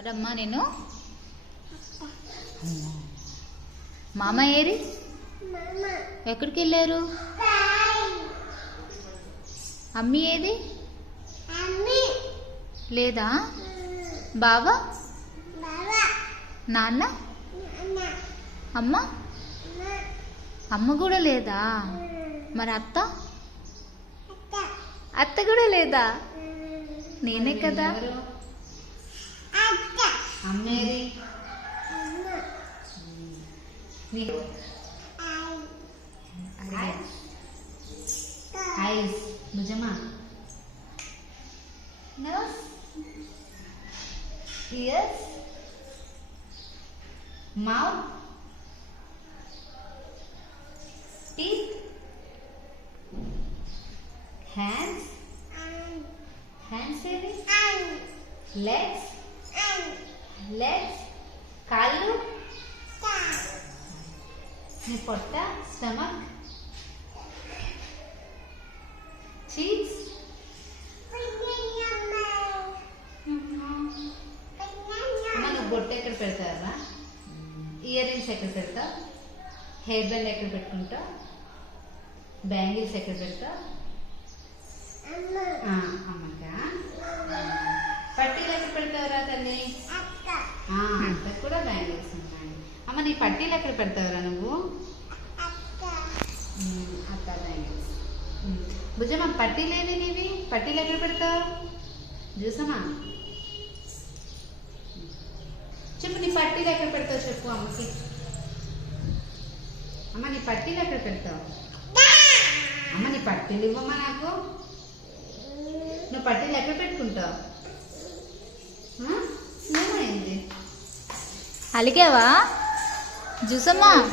ఎవరమ్మా నేను? మామ ఏరి? ఎక్కడికి వెళ్ళారు? అమ్మి ఏది? లేదా? బావా? నాన్న? అమ్మ? అమ్మ కూడా లేదా? మరి అత్త? అత్త కూడా లేదా? నేనే కదా. അമ്മേരി eyes Eyes. nose. Ears. Mouth. Teeth. Hands. Hands. Baby. Legs. Legs, కాళ్ళు. నీ పొట్ట స్టమక్ అమ్మ నువ్వు బొట్టు ఎక్కడ పెడతావా ఇయర్ రింగ్స్ ఎక్కడ పెడతావు? హెయిర్ బ్యాండ్ ఎక్కడ పెట్టుకుంటావు? బ్యాంగిల్స్ ఎక్కడ పెడతావు? ఆ, అమ్మకా పట్టీలు ఎక్కడ పెడతావురా తల్లి ఆ, అత్తకు కూడా బ్యాంగిల్స్ ఉన్నాయి అమ్మ నీ పట్టీలు ఎక్కడ పెడతావురా నువ్వు? ఉమ్, భుజమ్మ పట్టీలు ఏవి నీవి? పట్టీలు ఎక్కడ పెడతావు? చూసమ్మా చెప్పు నీ పట్టీలు ఎక్కడ పెడతావు చెప్పు అమ్మకి. అమ్మ నీ పట్టీలు ఎక్కడ పెడతావు? అమ్మ నీ పట్టీలు ఇవ్వమ్మా నాకు. నువ్వు పట్టీలు ఎక్కడ పెట్టుకుంటావు? ఆ? 你做什么